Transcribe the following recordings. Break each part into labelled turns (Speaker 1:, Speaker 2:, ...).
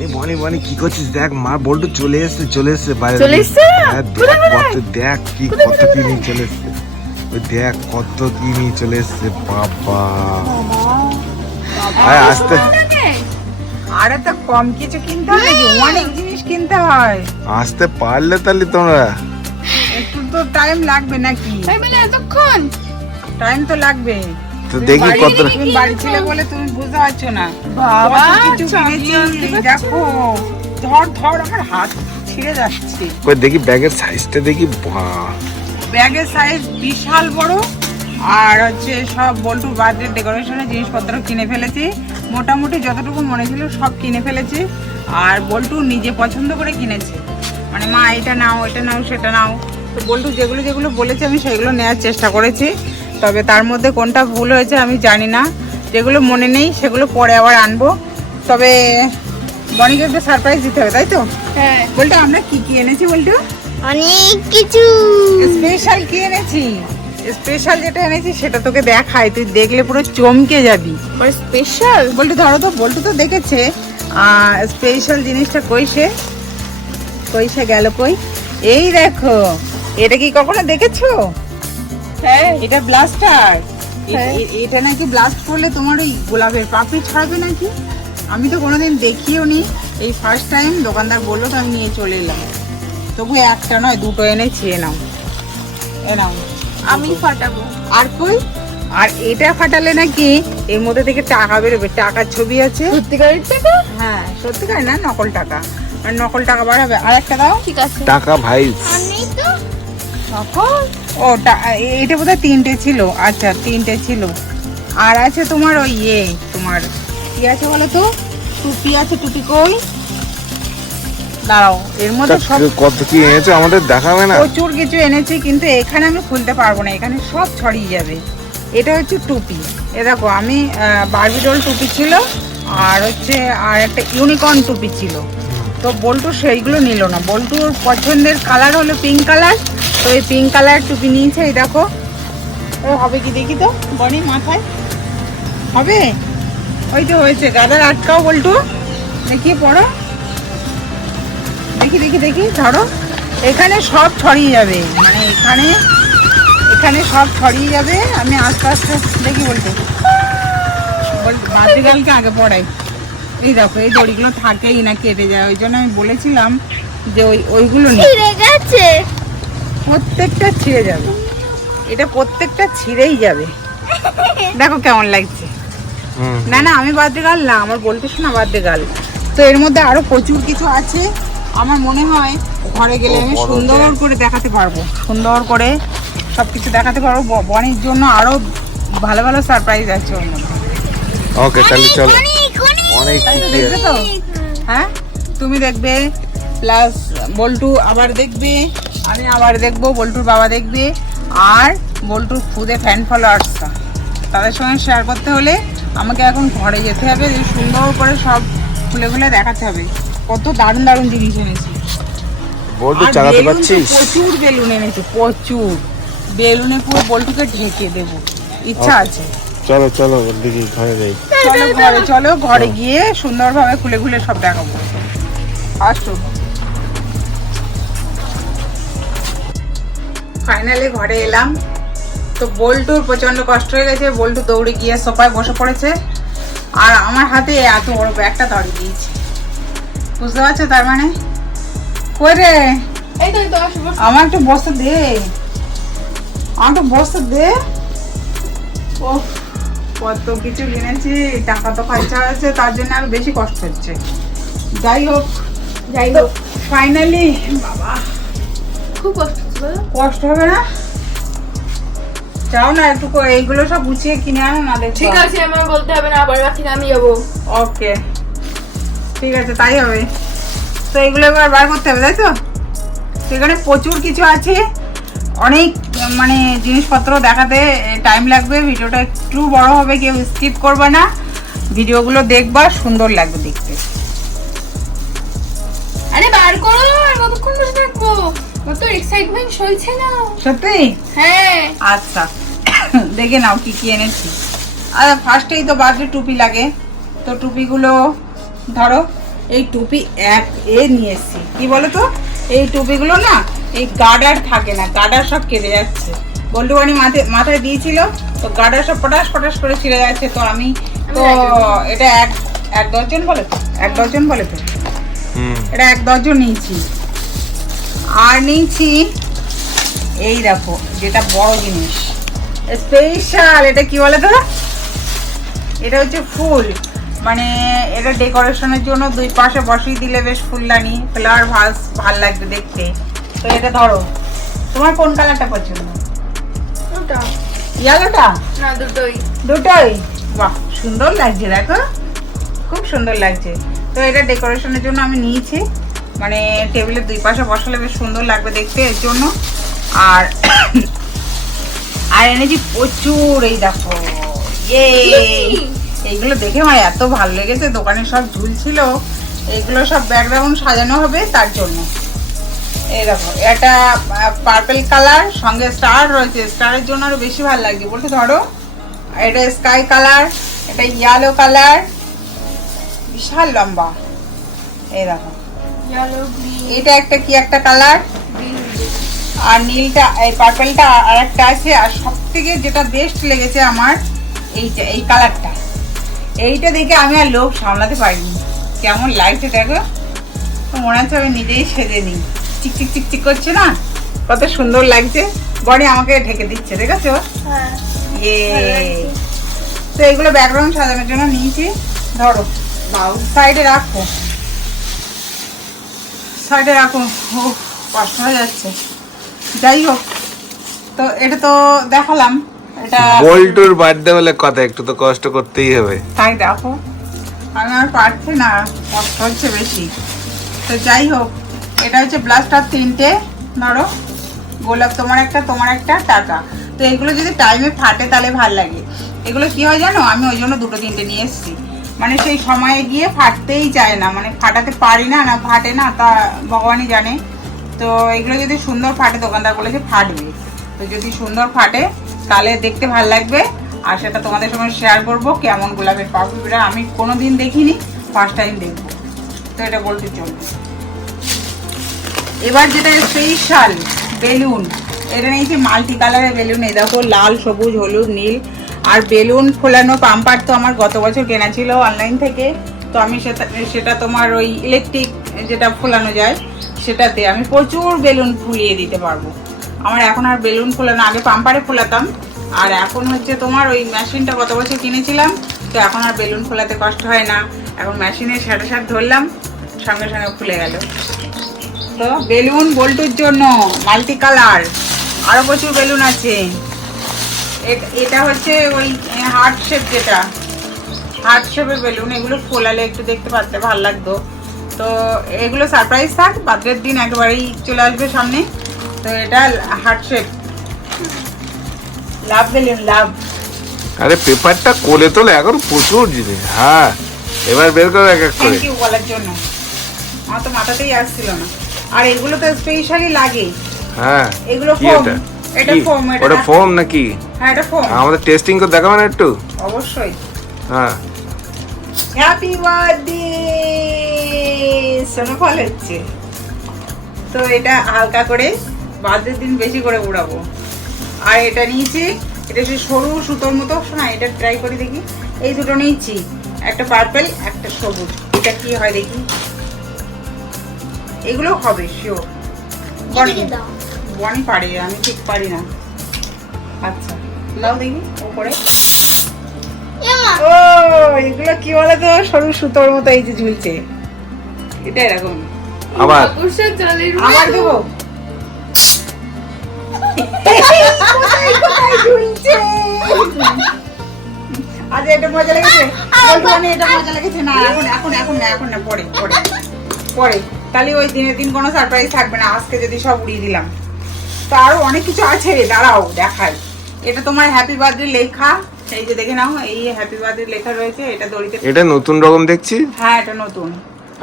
Speaker 1: বনি বনি বনি কি করছিস? দেখ মা বল্টু চলে এসেছে চলে এসেছে বাইরে
Speaker 2: চলে এসছে?
Speaker 1: হ্যাঁ, দেখ? কত দেখ কি কত কি নিয়ে চলে এসেছে। ওই দেখ কত কি নিয়ে চলে এসেছে বাবা। আয় আসতে।
Speaker 3: আরে তো কম কিছু কিনতে হয় অনেক জিনিস কিনতে হয়।
Speaker 1: আসতে পারলে তাহলে তোমরা।
Speaker 3: একটু তো টাইম লাগবে নাকি?
Speaker 2: এতক্ষণ?
Speaker 3: টাইম তো লাগবে।
Speaker 1: তো দেখি কত
Speaker 3: তুমি বাড়ি ছিলে বলে তুমি বুঝতে পারছ না।
Speaker 2: বাবা
Speaker 3: কিছু কিনেছি, দেখো। ধর ধর আমার হাত ছিঁড়ে যাচ্ছে।
Speaker 1: কই দেখি ব্যাগের সাইজটা দেখি। বাহ।
Speaker 3: ব্যাগের সাইজ বিশাল বড় আর হচ্ছে সব বল্টু বার্থডে ডেকোরেশনের জিনিসপত্র কিনে ফেলেছি। মোটামুটি যতটুকু মনে ছিল সব কিনে ফেলেছি আর বল্টু নিজে পছন্দ করে কিনেছে। মানে মা এটা নাও এটা নাও সেটা নাও। তো বল্টু যেগুলো যেগুলো বলেছে আমি সেগুলো নেওয়ার চেষ্টা করেছি। তবে তার মধ্যে কোনটা ভুল হয়েছে আমি জানি না। যেগুলো মনে নেই সেগুলো পরে আবার আনব। তবে বনিকে একটা সারপ্রাইজ দিতে হবে তাই তো?
Speaker 2: হ্যাঁ।
Speaker 3: বলতো আমরা কি কি এনেছি বলতো?
Speaker 2: অনেক কিছু।
Speaker 3: স্পেশাল কি এনেছি? স্পেশাল যেটা এনেছি সেটা তোকে দেখাই। তুই দেখলে পুরো চমকে যাবি।
Speaker 2: মানে স্পেশাল
Speaker 3: বলটু ধরো তো বলটু তো দেখেছে। স্পেশাল জিনিসটা কইছে কইছে গেল কই? এই দেখো এটা কি কখনো দেখেছ?
Speaker 2: হ্যাঁ।
Speaker 3: এটা ব্লাস্টার।
Speaker 2: হ্যাঁ।
Speaker 3: এটা নাকি ব্লাস্ট করলে তোমার ওই গোলাপের পাপড়ি ছড়াবে নাকি? আমি তো কোনোদিন দেখিও নি। এই ফার্স্ট টাইম দোকানদার বলল তো আমি নিয়ে চলে এলাম। তবু একটা নয় দুটো এনে ছেয়ে নাও। এ নাও।
Speaker 2: আমি ফাটাবো।
Speaker 3: আর কই? আর এটা ফাটালে নাকি এর মধ্যে থেকে টাকা বেরোবে। টাকার ছবি আছে।
Speaker 2: সত্যিকারের টাকা?
Speaker 3: হ্যাঁ সত্যিকার না নকল টাকা। আর নকল টাকা বার হবে আর একটা দাও।
Speaker 2: ঠিক আছে।
Speaker 1: টাকা ভাই।
Speaker 2: আমি তো?
Speaker 3: নকল? ও এটা বোধহয় তিনটে ছিল। আচ্ছা তিনটে ছিল। আর আছে তোমার ওই ইয়ে তোমার কি আছে বলো তো? টুপি আছে টুপি কই? দাঁড়াও এর মধ্যে সব
Speaker 1: কত কি এনেছো? আমাদের দেখাবে না।
Speaker 3: প্রচুর কিছু এনেছি কিন্তু এখানে আমি খুলতে পারব না। এখানে সব ছড়িয়ে যাবে। এটা হচ্ছে টুপি। এ দেখো আমি বারবিডল টুপি ছিল আর হচ্ছে আর একটা ইউনিকর্ন টুপি ছিল। তো বল্টু সেইগুলো নিল না। বল্টুর পছন্দের কালার হলো পিঙ্ক কালার তো এই পিঙ্ক কালার টুপি নিয়েছে, এই দেখো। ও হবে কি দেখি তো, বনি মাথায়। হবে? ওই তো হয়েছে, গাদার আটকাও বল্টু। দেখিয়ে পড়ো। দেখি দেখি দেখি, ধরো। এখানে সব ছড়িয়ে যাবে। মানে এখানে এখানে সব ছড়িয়ে যাবে। আমি আস্তে আস্তে দেখি বলতে মাতৃকালকে আগে পড়াই এই দেখো, এই দড়িগুলো থাকেই না কেটে যায়। ওই জন্য আমি বলেছিলাম যে ওই ওইগুলো
Speaker 2: ছিঁড়ে গেছে।
Speaker 3: প্রত্যেকটা ছিঁড়ে যাবে। এটা প্রত্যেকটা ছিঁড়েই যাবে। দেখো কেমন লাগছে। না না আমি বার্থডে গাল না আমার বলতে শোনা বার্থডে গাল। তো এর মধ্যে আরও প্রচুর কিছু আছে। আমার মনে হয় ঘরে গেলে আমি সুন্দর করে দেখাতে পারব। সুন্দর করে সব কিছু দেখাতে পারব। ব- বনির জন্য আরও ভালো ভালো সারপ্রাইজ আছে ওর মধ্যে।
Speaker 1: ওকে তাহলে চলো।
Speaker 2: অনেক
Speaker 3: দেখবে তো? হ্যাঁ? তুমি দেখবে প্লাস বল্টু আবার দেখবে। আমি আবার দেখব বল্টুর বাবা দেখবে আর বল্টুর খুদে ফ্যান ফলোয়ার্সরা তাদের সঙ্গে শেয়ার করতে হলে আমাকে এখন ঘরে যেতে হবে যে সুন্দর করে সব খুলে খুলে দেখাতে হবে। কত দারুণ দারুণ জিনিস এনেছি। প্রচুর বেলুন এনেছি প্রচুর। বেলুনে পুরো বল্টুকে ঢেকে দেবো। ইচ্ছা আছে।
Speaker 1: চলো চলো দেখি ঘরে যাই
Speaker 3: চলো ঘরে চলো ঘরে গিয়ে সুন্দরভাবে খুলে খুলে সব দেখাবো। আসো। ফাইনালি ঘরে এলাম। তো বল্টুর প্রচণ্ড কষ্ট হয়ে গেছে। বল্টু দৌড়ে গিয়ে সোফায় বসে পড়েছে। আর আমার হাতে এত বড় ব্যাগটা ধরিয়ে দিয়েছে। বুঝতে পারছ তার মানে? কই রে? আমার একটু বসতে দে। আমার একটু বসতে দে। ও কত কিছু কিনেছি টাকা তো খরচা হয়েছে তার জন্য আরও বেশি কষ্ট হচ্ছে। যাই হোক
Speaker 2: যাই হোক।
Speaker 3: ফাইনালি বাবা।
Speaker 2: খুব কষ্ট।
Speaker 3: কষ্ট হবে না? যাও না একটু এইগুলো সব গুছিয়ে কিনে আনো না দেখো
Speaker 2: ঠিক আছে আমার বলতে হবে না আবার রাখি আমি যাব।
Speaker 3: ওকে। ঠিক আছে তাই হবে। তো এগুলো এবার বার করতে হবে তাই তো? সেখানে প্রচুর কিছু আছে। অনেক মানে জিনিসপত্র দেখাতে টাইম লাগবে। ভিডিওটা একটু বড় হবে কেউ স্কিপ করবে না। ভিডিওগুলো দেখবা সুন্দর লাগবে দেখতে।
Speaker 2: কত এক্সাইটমেন্ট চলছে না।
Speaker 3: সত্যি?
Speaker 2: হ্যাঁ।
Speaker 3: আচ্ছা। দেখে নাও কি কি এনেছি। আর ফার্স্টেই তো বার্থডে টুপি লাগে। তো টুপিগুলো ধরো এই টুপি এক এ নিয়ে এসেছি। কি বলো তো এই টুপিগুলো না এই গার্ডার থাকে না গার্ডার সব কেটে যাচ্ছে। বল্টু বানি মাথায় মাথায় দিয়েছিল তো গার্ডার সব পটাশ পটাশ করে ছিঁড়ে যাচ্ছে। তো আমি তো এটা এক এক দশজন বলে তো? এক দশজন বলে তো?
Speaker 1: হুম।
Speaker 3: এটা এক দশজন নিয়েছি। আর নিয়েছি এই দেখো যেটা বড় জিনিস। স্পেশাল এটা কি বলে তো এটা হচ্ছে ফুল। মানে এটা ডেকোরেশনের জন্য দুই পাশে বসিয়ে দিলে বেশ ফুলদানি ফ্লাওয়ার ভাস ভালো লাগবে দেখতে। তো এটা ধরো। তোমার কোন কালারটা পছন্দ? ইয়ালোটা
Speaker 2: না দুটোই।
Speaker 3: দুটোই? বাহ সুন্দর লাগছে দেখো। খুব সুন্দর লাগছে। তো এটা ডেকোরেশনের জন্য আমি নিয়েছি। মানে টেবিলের দুই পাশে বসালে বেশ সুন্দর লাগবে দেখতে এর জন্য। আর আর এনেছি প্রচুর এই দেখো ইয়ে এইগুলো দেখে আমার এত ভালো লেগেছে দোকানে সব ঝুলছিল এইগুলো সব ব্যাকগ্রাউন্ড সাজানো হবে তার জন্য। এই দেখো এটা পার্পল কালার সঙ্গে স্টার রয়েছে স্টারের জন্য আরও বেশি ভালো লাগছে বলতে ধরো এটা স্কাই কালার এটা ইয়েলো কালার বিশাল লম্বা এই দেখো। এটা একটা কি একটা কালার আর নীলটা এই পার্পলটা আর একটা আছে আর সব থেকে যেটা বেস্ট লেগেছে আমার এইটা এই কালারটা এইটা দেখে আমি আর লোভ সামলাতে পারিনি। কেমন লাগছে দেখো। তো মনে হচ্ছে আমি নিজেই সেজে নিই। চিক চিক চিক চিক করছে না? কত সুন্দর লাগছে। বডি আমাকে ঢেকে দিচ্ছে দেখেছ?
Speaker 2: হ্যাঁ।
Speaker 3: ইয়ে। তো এগুলো ব্যাকগ্রাউন্ড সাজানোর জন্য নিয়েছি। ধরো বাউ সাইডে রাখো। সাইডে রাখো ও কষ্ট হয়ে যাচ্ছে। যাই হোক তো এটা তো দেখালাম। এটা
Speaker 1: বল্টুর বার্থডে বলে কথা একটু তো কষ্ট করতেই হবে।
Speaker 3: তাই দেখো। আমি আর পারছি না কষ্ট হচ্ছে বেশি। তো যাই হোক এটা হচ্ছে ব্লাস্টার তিনটে ধরো। গোলাপ তোমার একটা তোমার একটা টাকা। তো এগুলো যদি টাইমে ফাটে তাহলে ভালো লাগে। এগুলো কি হয় জানো? আমি ওই জন্য দুটো তিনটে নিয়ে এসেছি। মানে সেই সময়ে গিয়ে ফাটতেই চায় না মানে ফাটাতে পারি না না ফাটে না, তা ভগবানই জানে। তো এগুলো যদি সুন্দর ফাটে, দোকানদার বলেছে ফাটবে। তো যদি সুন্দর ফাটে, তাহলে দেখতে ভালো লাগবে। আর সেটা তোমাদের সঙ্গে শেয়ার করব, কেমন গোলাপের পাপড়িটা আমি কোনো দিন দেখিনি ফার্স্ট টাইম দেখব। তো এটা বলতে চলবে এবার যেটা সেই স্পেশাল বেলুন। এটা নিয়েছি মাল্টি কালারের বেলুন, এই দেখো লাল, সবুজ, হলুদ, নীল। আর বেলুন ফোলানো পাম্পার তো আমার গত বছর কেনা ছিল অনলাইন থেকে। তো আমি সেটা সেটা তোমার ওই ইলেকট্রিক যেটা ফোলানো যায়, সেটাতে আমি প্রচুর বেলুন ফুলিয়ে দিতে পারব। আমার এখন আর বেলুন ফোলানো, আগে পাম্পারে ফোলাতাম। আর এখন হচ্ছে তোমার ওই মেশিনটা গত বছর কিনেছিলাম, তো এখন আর বেলুন ফোলাতে কষ্ট হয় না। এখন মেশিনে সাথে সাথে ধরলাম, সঙ্গে সঙ্গে খুলে গেল। তো বেলুন বল্টুর জন্য মাল্টি কালার আরও প্রচুর বেলুন আছে। এটা হচ্ছে ওই হার্ট শেপ যেটা। হার্ট শেপের বেলুন এগুলো ফোলালে একটু দেখতে পারতে ভালো লাগতো। তো এগুলো সারপ্রাইজ থাক বার্থডের দিন একেবারেই চলে আসবে সামনে। তো এটা heart shape love balloon love
Speaker 1: আরে পেপারটা কোলে তোলে এখন প্রচুর জিনিস। হ্যাঁ এবার বের করো এক এক করে।
Speaker 3: থ্যাংক ইউ বলার জন্য। আমার তো মাথাতেই আসছিল না। আর এগুলো তো স্পেশালি লাগে।
Speaker 1: হ্যাঁ
Speaker 3: এগুলো foam।
Speaker 1: এটা
Speaker 3: foam, এটা
Speaker 1: ফোম নাকি?
Speaker 3: হ্যাঁ এটা ফোন
Speaker 1: আমাদের টেস্টিং করে দেখাবে না একটু?
Speaker 3: অবশ্যই।
Speaker 1: হ্যাঁ।
Speaker 3: হ্যাপি বার্থডে সোনো ফল হচ্ছে। তো এটা হালকা করে বার্থডের দিন বেশি করে উড়াবো। আর এটা নিয়েছি এটা হচ্ছে সরু সুতোর মতো শোনা এটা ট্রাই করে দেখি। এই দুটো নিয়েছি একটা পার্পেল একটা সবুজ। এটা কি হয় দেখি? এগুলো হবে শিওর
Speaker 2: দাও।
Speaker 3: বনি পারে আমি ঠিক পারি না। আচ্ছা। দাও দেখি ওপরে ও এগুলো কি বলে তো সরু সুতোর মতো এই যে ঝুলছে। এটা এরকম।
Speaker 1: আবার?
Speaker 3: আবার দেবো? কোথায় কোথায় ঝুলছে? আজ এটা মজা লেগেছে? বলব এটা মজা লেগেছে। না এখন এখন এখন না এখন না পরে পরে। পরে। তাহলে ওই দিনের দিন কোনো সারপ্রাইজ থাকবে না। আজকে যদি সব উড়িয়ে দিলাম। তো আরও অনেক কিছু আছে দাঁড়াও দেখাই। এটা তোমার হ্যাপি বার্থডে লেখা। এই যে দেখে নাও এই হ্যাপি বার্থডে লেখা রয়েছে এটা দড়িতে
Speaker 1: এটা নতুন রকম দেখছি?
Speaker 3: হ্যাঁ এটা নতুন।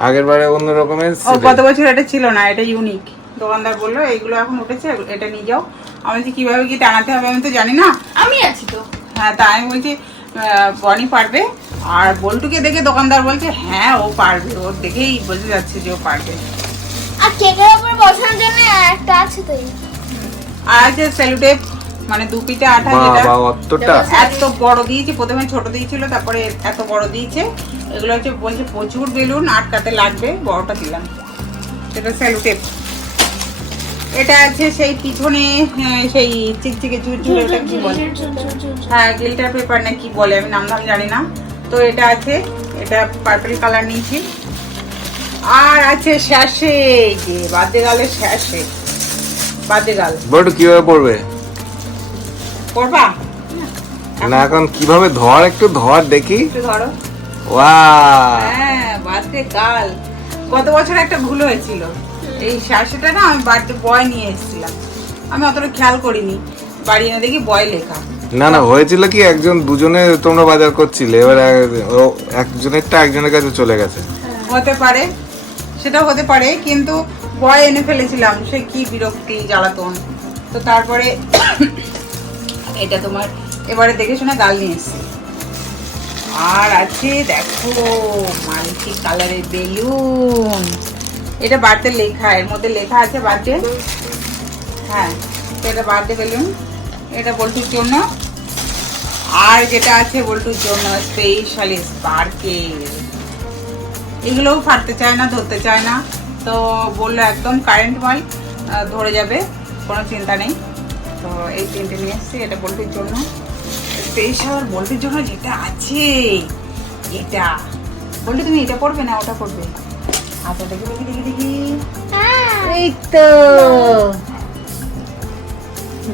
Speaker 1: আগের বারে অন্য রকমের
Speaker 3: ও গত বছর এটা ছিল না এটা ইউনিক দোকানদার বলল এইগুলো এখন উঠেছে এটা নিয়ে যাও। আমি বলছি কীভাবে কি টানাতে হবে আমি তো জানি না।
Speaker 2: আমি আছি তো।
Speaker 3: হ্যাঁ তা আমি বলছি বনি পারবে? আর বল্টুকে দেখে দোকানদার বলছে হ্যাঁ ও পারবে। ওর দেখেই বোঝা যাচ্ছে যে ও পারবে।
Speaker 4: আর কেকের উপর বসানোর জন্য একটা আছে তো
Speaker 3: আর আছে সেলুটেপ মানে দু পিঠে আঠা যেটা
Speaker 1: অতটা।
Speaker 3: এত বড় দিয়েছে প্রথমে ছোট দিয়েছিল তারপরে এত বড় দিয়েছে। এগুলো হচ্ছে বলছে প্রচুর বেলুন আটকাতে লাগবে বড়টা দিলাম। সেটা সেলুটেপ এটা আছে সেই পিছনে সেই চিকচিকে ঝুরঝুরে এটা কি বলে? হ্যাঁ গিল্টার পেপার না কি বলে আমি নাম ধাম জানি না। তো এটা আছে এটা পার্পল কালার নিয়েছি। আর আছে শ্যাসে যে বাদে গালে শ্যাসে বাদে গাল
Speaker 1: বড় কীভাবে পড়বে?
Speaker 3: করবা?
Speaker 1: না এখন কীভাবে ধর একটু ধর দেখি।
Speaker 3: ধরো।
Speaker 1: ওয়া
Speaker 3: হ্যাঁ বার্থডে গার্ল গত বছর একটা ভুল হয়েছিল। এই শার্টটা না আমি বার্থডে বয় নিয়ে এসেছিলাম। আমি অতটা খেয়াল করিনি। বাড়ি এনে দেখি বয় লেখা।
Speaker 1: না না হয়েছিল কি একজন দুজনে তোমরা বাজার করছিলে। এবার একজনেরটা একজনের কাছে চলে গেছে।
Speaker 3: হতে পারে। সেটাও হতে পারে কিন্তু বয় এনে ফেলেছিলাম। সে কি বিরক্তি জ্বালাতন। তো তারপরে এটা তোমার, এবারে দেখে শুনে গাল নিয়ে এসছি। আর আছে দেখো, মাল্টি কালারের বেলুন। এটা বার্থডে লেখা, এর মধ্যে লেখা আছে বার্থডে। হ্যাঁ এটা বার্থডে বেলুন, এটা বল্টুর জন্য। আর যেটা আছে বল্টুর জন্য স্পেশালি স্পার্কেল এগুলোও ফাটতে চায় না, ধরতে চায় না। তো বলল একদম কারেন্ট মাল ধরে যাবে, কোনো চিন্তা নেই। তো এই তিনটে নিয়ে এসেছি এটা বল্টুর জন্য। স্পেশাল বল্টুর জন্য যেটা আছে এটা। বললে তুমি এটা করবে না ওটা করবে আচ্ছা দেখি দেখি দেখি দেখি। এই তো।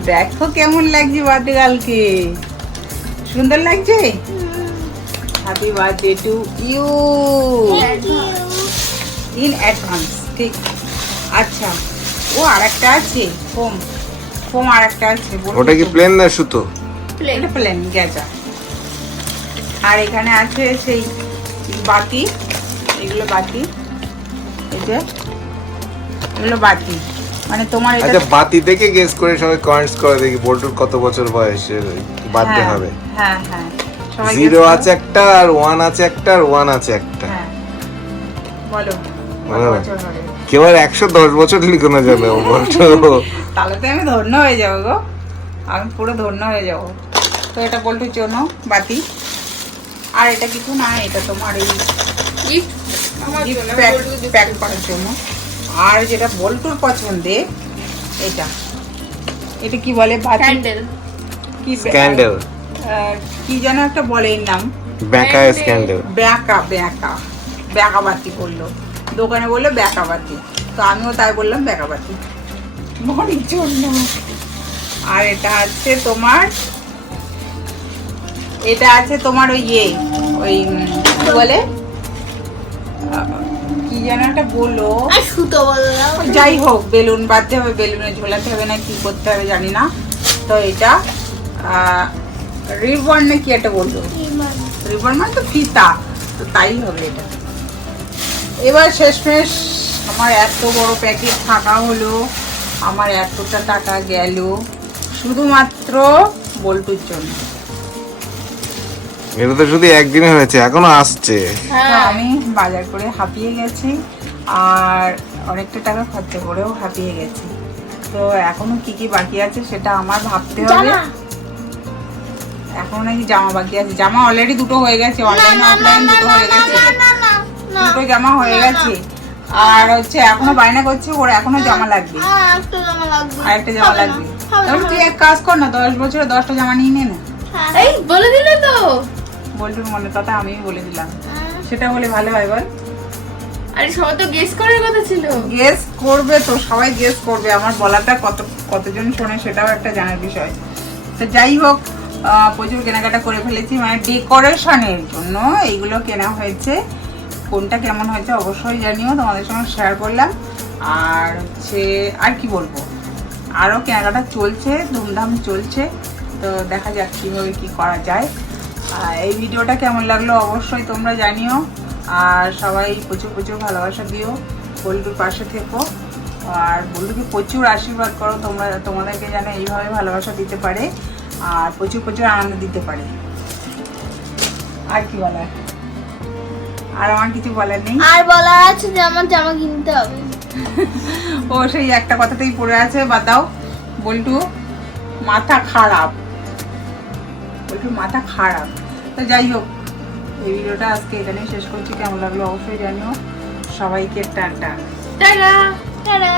Speaker 3: দেখো কেমন লাগছে বার্থডে গার্লকে সুন্দর লাগছে? Happy birthday to you in advance ঠিক। আচ্ছা ও আর একটা আছে ফোম ফোম আর একটা আছে
Speaker 1: ওটা কি প্লেন না সুতো?
Speaker 3: এটা প্লেন গেজা আর এখানে আছে সেই বাতি এগুলো বাতি। এই যে এগুলো বাতি। মানে তোমার এটা
Speaker 1: আচ্ছা বাতি থেকে গেস করে সবাই কমেন্টস করে দেখি বল্টুর কত বছর বয়সে বার্থডে
Speaker 3: হ্যাঁ,
Speaker 1: হবে।
Speaker 3: হ্যাঁ হ্যাঁ।
Speaker 1: জিরো আছে একটা আর ওয়ান আছে একটা আর ওয়ান আছে একটা।
Speaker 3: হ্যাঁ। বলো কত। বছর হবে?
Speaker 1: কেউ আর একশো দশ বছর লিখোনো যাবে
Speaker 3: তাহলে তো আমি ধন্য হয়ে যাব গো। আমি পুরো ধন্য হয়ে যাব। তো এটা বল্টুর জন্য বাতি আর এটা কিছু না এটা তোমার এই pack করার জন্য। আর যেটা বল্টুর পছন্দে এটা। এটা কি বলে
Speaker 2: ক্যান্ডেল
Speaker 3: কি
Speaker 1: স্ক্যান্ডেল
Speaker 3: আহ, কি যেন একটা বলে এর নাম।
Speaker 1: ব্যাকা. স্ক্যান্ডেল।
Speaker 3: ব্যাকা ব্যাকা। ব্যাকা বাতি বলল। দোকানে বলল ব্যাকা বাতি তো আমিও তাই বললাম ব্যাকা বাতি মরির জন্য। আর এটা আছে তোমার এটা আছে তোমার ওই ইয়ে ওই কি বলে? কি যেন একটা বলল।
Speaker 4: সুতো
Speaker 3: যাই হোক বেলুন বাঁধতে হবে বেলুনে ঝোলাতে হবে না কি করতে হবে জানি না। তো এটা রিবন না কি একটা বলল? রিবন মানে তো ফিতা তো তাই হবে এটা। এবার শেষমেশ আমার এত বড় প্যাকেট থাকা হলো আমার এতটা টাকা গেল শুধুমাত্র বল্টুর জন্য।
Speaker 1: এটা তো শুধু একদিনে হয়েছে এখনও আসছে।
Speaker 2: হ্যাঁ।
Speaker 3: আমি বাজার করে হাঁপিয়ে গেছি আর অনেকটা টাকা খরচা করেও হাঁপিয়ে গেছি। তো এখনও কি কি বাকি আছে সেটা আমার ভাবতে হবে।
Speaker 4: জামা।
Speaker 3: এখনও নাকি জামা বাকি আছে। জামা অলরেডি দুটো হয়ে গেছে অনলাইন অফলাইন দুটো হয়ে গেছে। দুটো জামা হয়ে গেছে। আর হচ্ছে এখনও বায়না করছে ওর এখনও জামা লাগবে।
Speaker 4: আর একটা জামা লাগবে।
Speaker 3: আর একটা জামা লাগবে। তাহলে তুই এক কাজ কর না দশ বছরে দশটা জামা নিয়ে নে না।
Speaker 4: হ্যাঁ।
Speaker 2: এই বলে দিলে তো।
Speaker 3: বল্টুর মনে কথা আমি বলে দিলাম।
Speaker 4: হ্যাঁ।
Speaker 3: সেটা হলে ভালো হয় বল।
Speaker 2: আরে সবাই তো গেস করার কথা ছিল।
Speaker 3: গেস করবে তো সবাই গেস করবে। আমার বলাটা কত কতজন শোনে সেটাও একটা জানার বিষয়। তো যাই হোক আহ, প্রচুর কেনাকাটা করে ফেলেছি। মানে ডেকোরেশনের জন্য এইগুলো কেনা হয়েছে। কোনটা কেমন হয়েছে অবশ্যই জানিও, তোমাদের সঙ্গে শেয়ার করলাম। আর হচ্ছে, আর কি বলব? আরও কেনাকাটা চলছে, ধুমধাম চলছে, তো দেখা যাক কীভাবে কী করা যায়। এই ভিডিওটা কেমন লাগল অবশ্যই তোমরা জানিও। আর সবাই প্রচুর প্রচুর ভালোবাসা দিও, বল্টুর পাশে থেকো। আর বল্টুকে প্রচুর আশীর্বাদ করো, তোমরা, তোমাদেরকে যেন এইভাবে ভালোবাসা দিতে পারে, আর প্রচুর প্রচুর আনন্দ দিতে পারে। আর কি বলার? আর আমার কিছু বলার নেই?
Speaker 4: আর বলার আছে যে আমার জামা কিনতে হবে।
Speaker 3: ও সেই একটা কথাতেই পড়ে আছে বাদ দাও বল্টু মাথা খারাপ। বল্টু মাথা খারাপ। তো যাই হোক এই ভিডিওটা আজকে এখানেই শেষ করছি। কেমন লাগল অবশ্যই জানিও। সবাইকে টাটা।
Speaker 2: Tata
Speaker 4: tata.